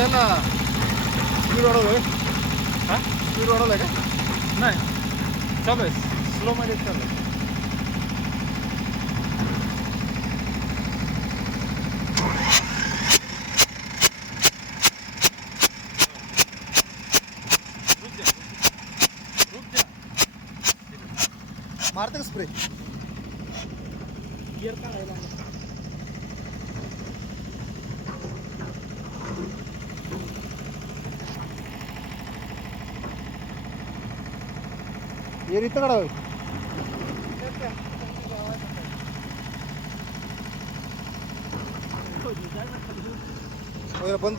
त्याला स्पीड वाढवलं हा स्पीड वाढवलं का नाही चालू आहे स्लो मध्ये चालू आहे मारते का स्प्रे गिअर काढायला ये इथं काढा बंद कर